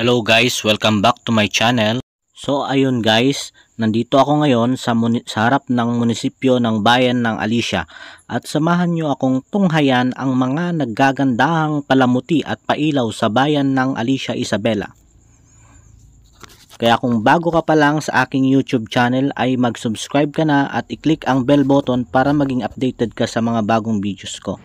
Hello guys, welcome back to my channel. So ayun guys, nandito ako ngayon sa harap ng munisipyo ng bayan ng Alicia at samahan nyo akong tunghayan ang mga naggagandahang palamuti at pailaw sa bayan ng Alicia, Isabela. Kaya kung bago ka pa lang sa aking YouTube channel ay mag-subscribe ka na at i-click ang bell button para maging updated ka sa mga bagong videos ko.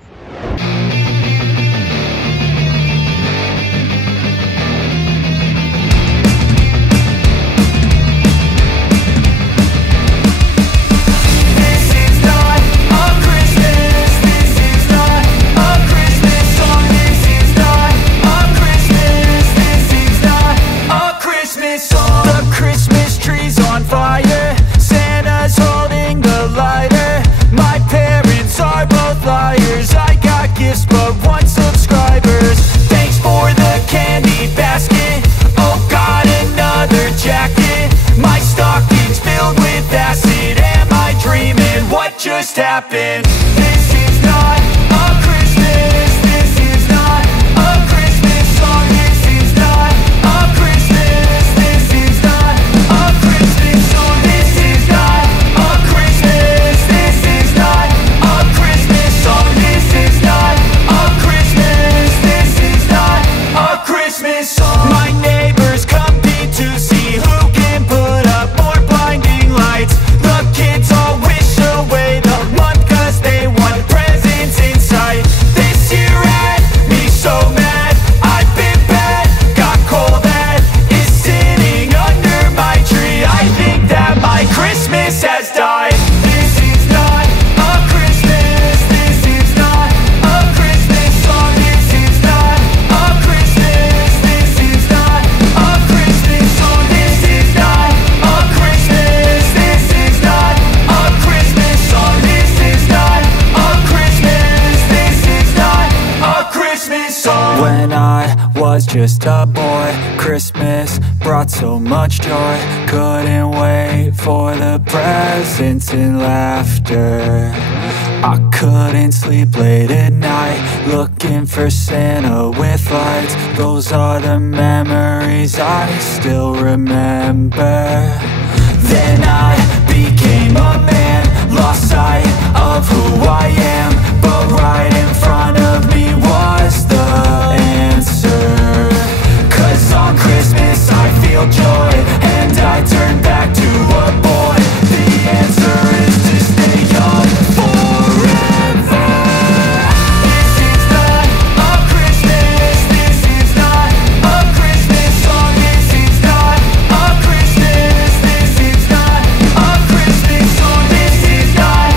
Just happened. This is not a Christmas. This is not a Christmas song. This is not a Christmas. This is not a Christmas song. This is not a Christmas. This is not a Christmas song. This is not a Christmas. This is not a Christmas song. My neighbors compete to see who can put up more blinding lights. The kids all wish away the month cause they want presents in sight. This year had me so mad, I've been bad, got coal that is sitting under my tree. I think that my Christmas has died. This is not a Christmas. This is not a Christmas song. This is not a Christmas. This is not a Christmas song. This is not a Christmas. This is not a Christmas song. This is not a Christmas. This is not a Christmas song. When I was just a boy, Christmas brought so much joy. Couldn't wait for the presents and laughter. I couldn't sleep late at night, looking for Santa with lights. Those are the memories I still remember. Then I became a man, lost sight of who I am, but right in front of me was the answer. Cause on Christmas I feel joy, and I turn back to a boy. The answer is to stay young forever. This is not a Christmas. This is not a Christmas song. This is not a Christmas. This is not a Christmas song. This is not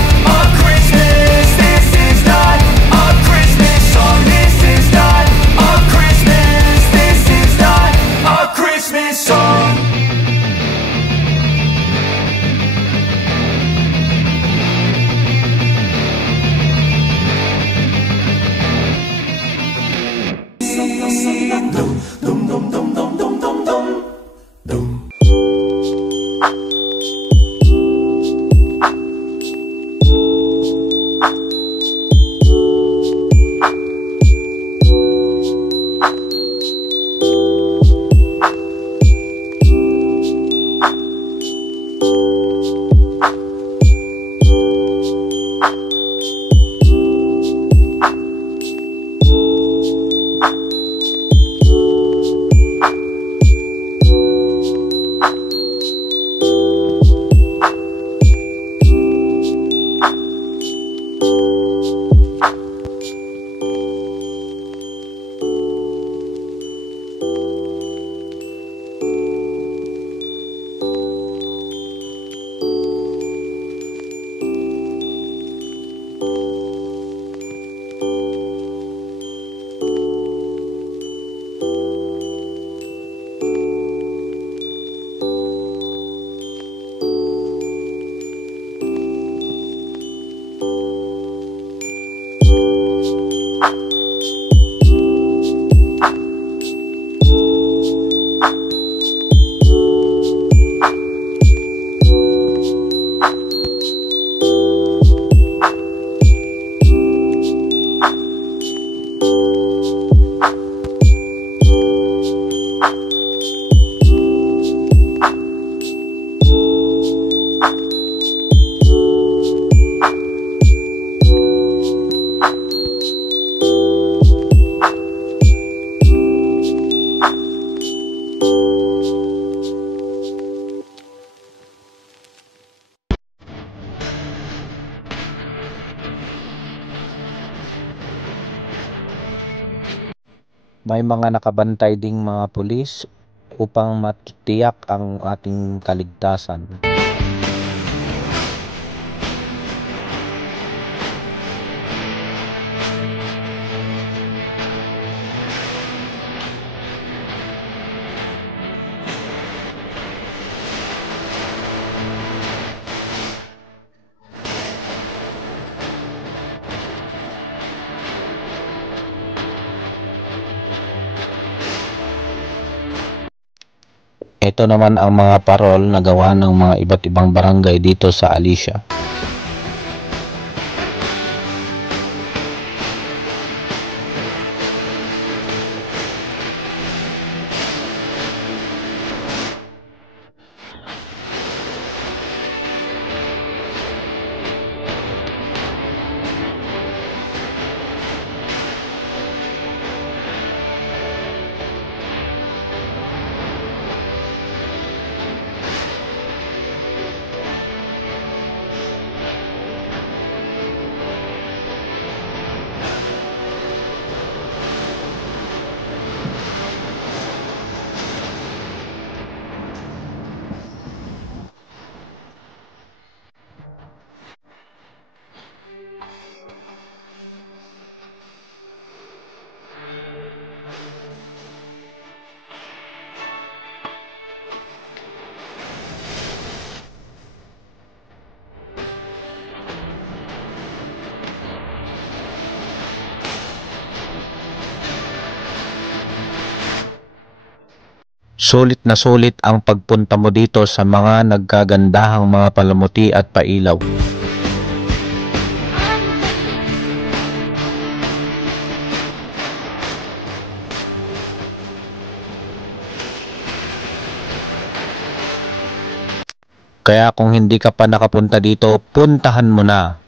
May mga nakabantay ding mga pulis upang matiyak ang ating kaligtasan. Ito naman ang mga parol na gawa ng mga iba't ibang barangay dito sa Alicia. Sulit na sulit ang pagpunta mo dito sa mga nagkagandahang mga palamuti at pailaw. Kaya kung hindi ka pa nakapunta dito, puntahan mo na.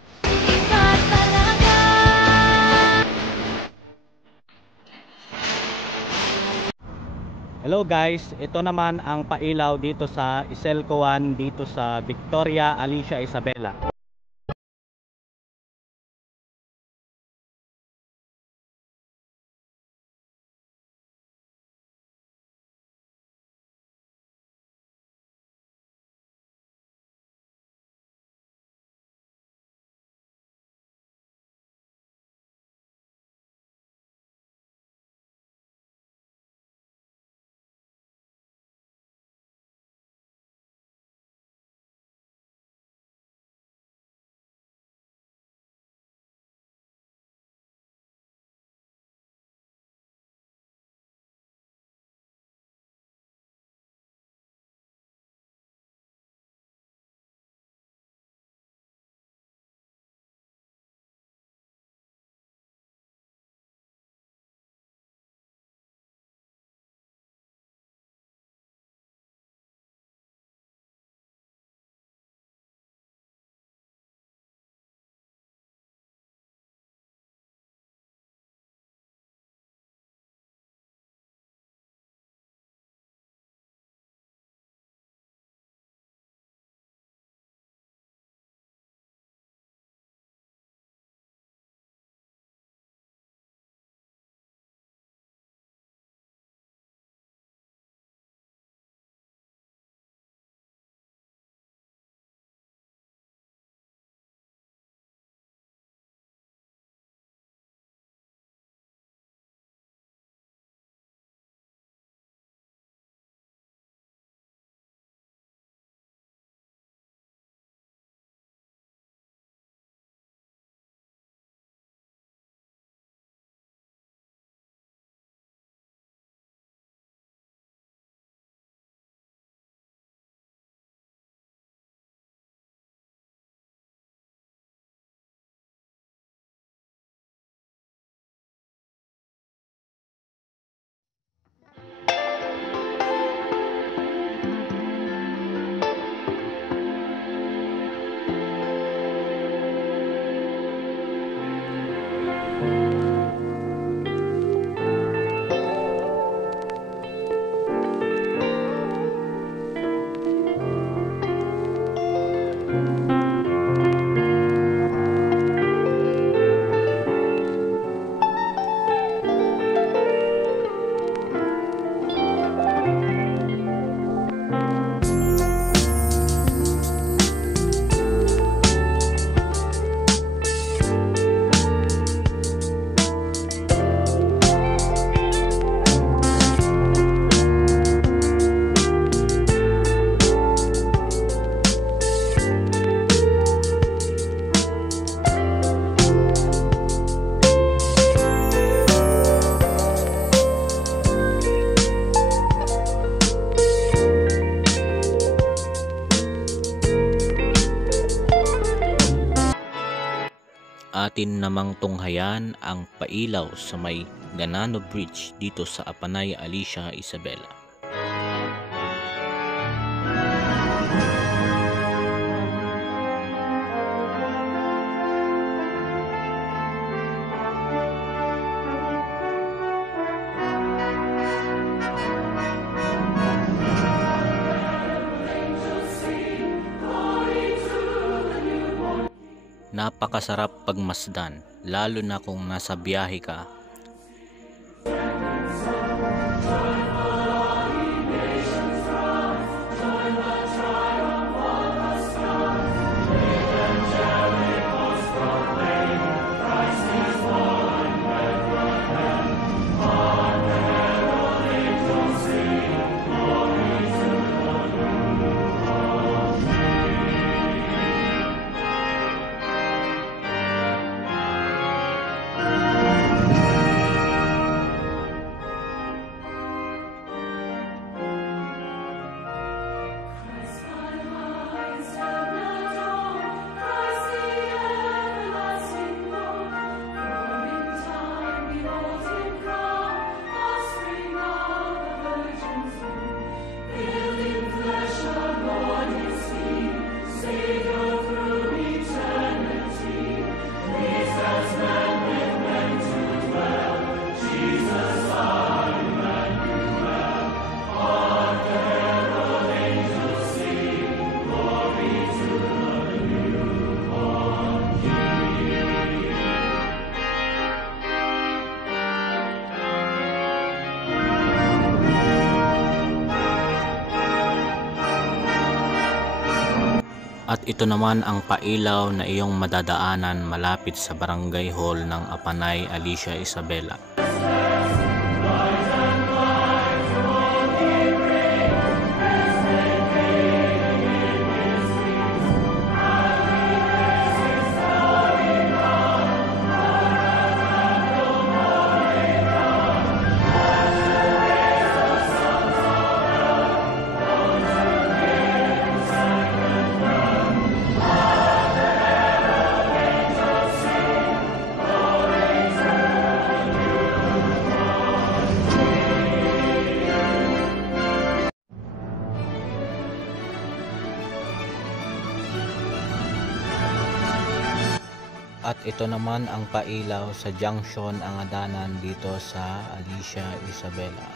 Hello guys, ito naman ang pailaw dito sa Iselcoan dito sa Victoria, Alicia, Isabela. Atin namang tunghayan ang pailaw sa may Ganano Bridge dito sa Apanay, Alicia, Isabela. Napakasarap pagmasdan, lalo na kung nasa biyahe ka. At ito naman ang pailaw na iyong madadaanan malapit sa Barangay Hall ng Apanay, Alicia, Isabela. At ito naman ang pailaw sa Junction Angadanan dito sa Alicia, Isabela.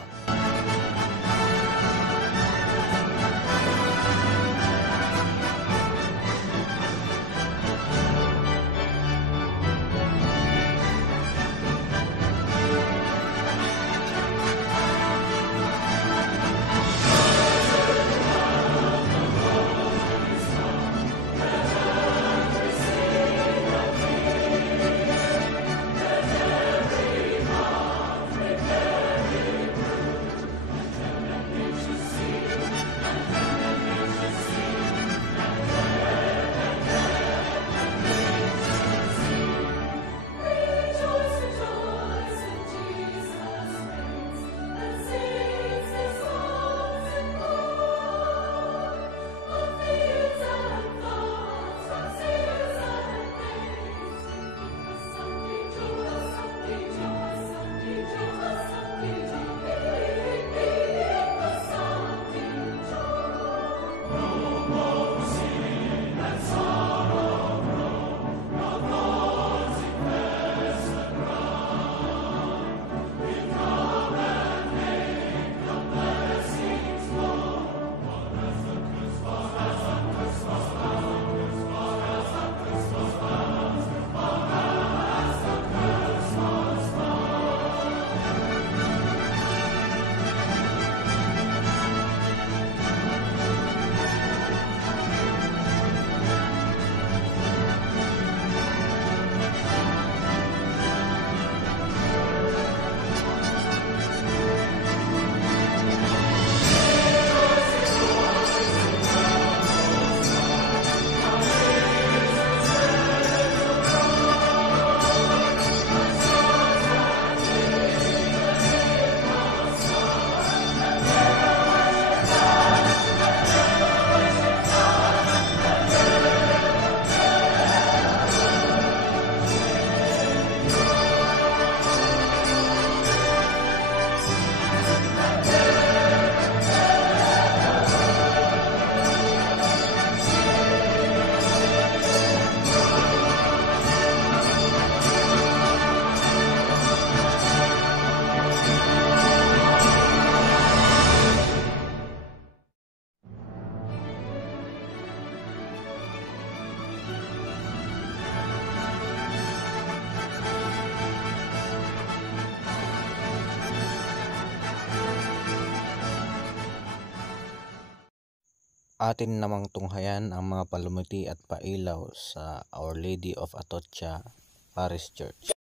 atin namang tunghayan ang mga palumuti at pailaw sa Our Lady of Atocha Parish Church.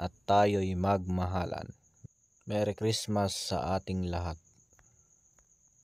at tayo'y magmahalan. Merry Christmas sa ating lahat.